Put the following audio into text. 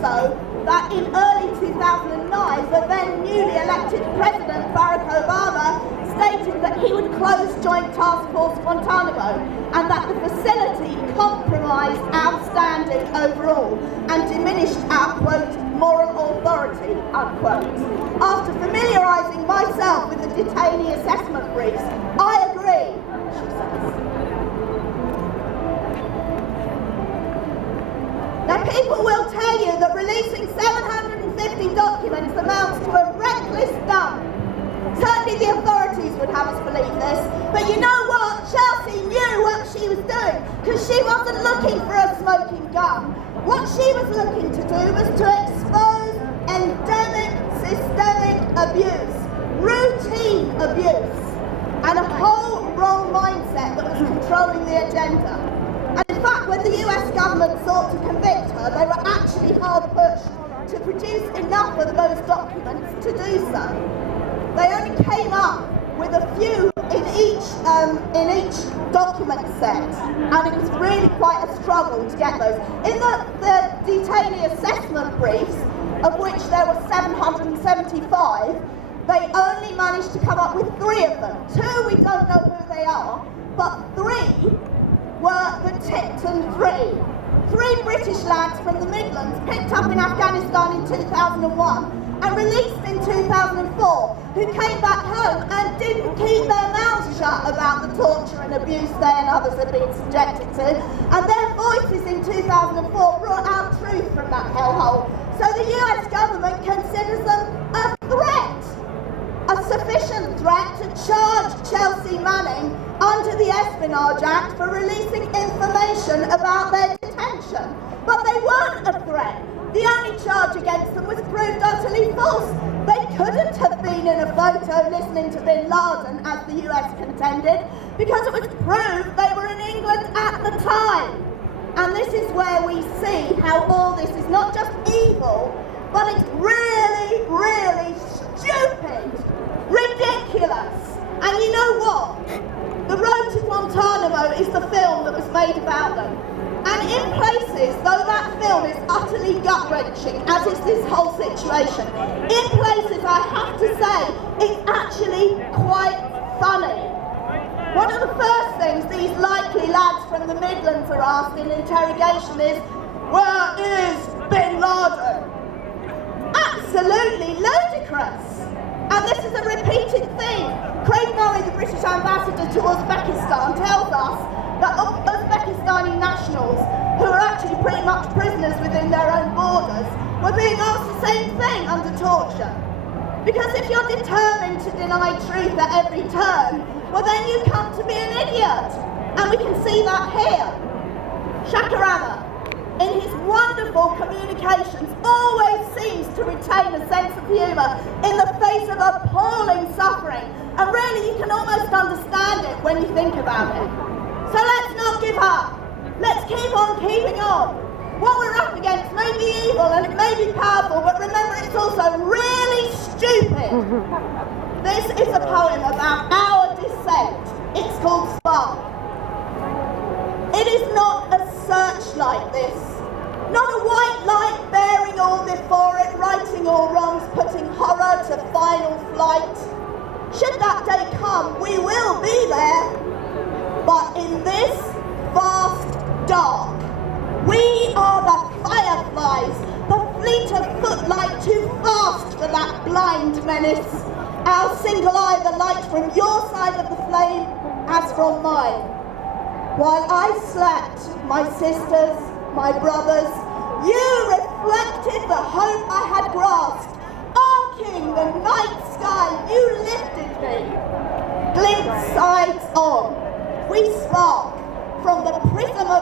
so that in early 2009, the then newly elected President Barack Obama stated that he would close Joint Task Force Guantánamo and that the facility compromised our standing overall and diminished our, quote, moral authority, unquote. After familiarising myself with the detainee assessment briefs, I agree, she says. Now, people will tell you that releasing 750 documents amounts to a reckless dump. Certainly the authorities would have us believe this, but you know what? Chelsea knew what she was doing, because she wasn't looking for a smoking gun. What she was looking to do was to expose endemic, systemic abuse, routine abuse, and a whole wrong mindset that was controlling the agenda. And in fact, when the US government sought to convict her, they were actually hard pushed to produce enough of those documents to do so. They only came up with a few in each document set, and it was really quite a struggle to get those. In the detainee assessment briefs, of which there were 775, they only managed to come up with 3 of them. 2 we don't know who they are, but 3 were the Tipton 3. 3 British lads from the Midlands picked up in Afghanistan in 2001 and released in 2004, who came back home and didn't keep their mouths shut about the torture and abuse they and others had been subjected to, and their voices in 2004 brought out truth from that hellhole. So the US government considers them a threat, a sufficient threat to charge Chelsea Manning under the Espionage Act for releasing information about their detention. But they weren't a threat. The only charge against them was proved utterly false. They couldn't have been in a photo listening to Bin Laden, as the US contended, because it was proved they were in England at the time. And this is where we see how all this is not just evil, but it's really, really stupid, ridiculous. And you know what? The Road to Guantánamo is the film that was made about them. And in places, though that film is utterly gut-wrenching, as is this whole situation, in places I have to say, it's actually quite funny. One of the first things these likely lads from the Midlands are asked in interrogation is, where is Bin Laden? Absolutely ludicrous. And this is a repeated theme. Craig Murray, the British ambassador to Uzbekistan, tells us that Uzbekistani nationals, who are actually pretty much prisoners within their own borders, were being asked the same thing under torture. Because if you're determined to deny truth at every turn, well then you come to be an idiot. And we can see that here. Shakarama, in his wonderful communications, always seems to retain a sense of humour in the face of appalling suffering. And really, you can almost understand it when you think about it. So let's not give up. Let's keep on keeping on. What we're up against may be evil and it may be powerful, but remember it's also really stupid. This is a poem about our descent. It's called Spark. It is not a search like this. Not a white light bearing all before it, righting all wrongs, putting horror to final flight. Should that day come, we will be there. But in this vast dark, we are the fireflies, the fleet of footlight too fast for that blind menace. Our single eye, the light from your side of the flame, as from mine. While I slept, my sisters, my brothers, you reflected the hope I had grasped. Arcing the night sky, you lifted me. Glint sides on, we spark from the prism of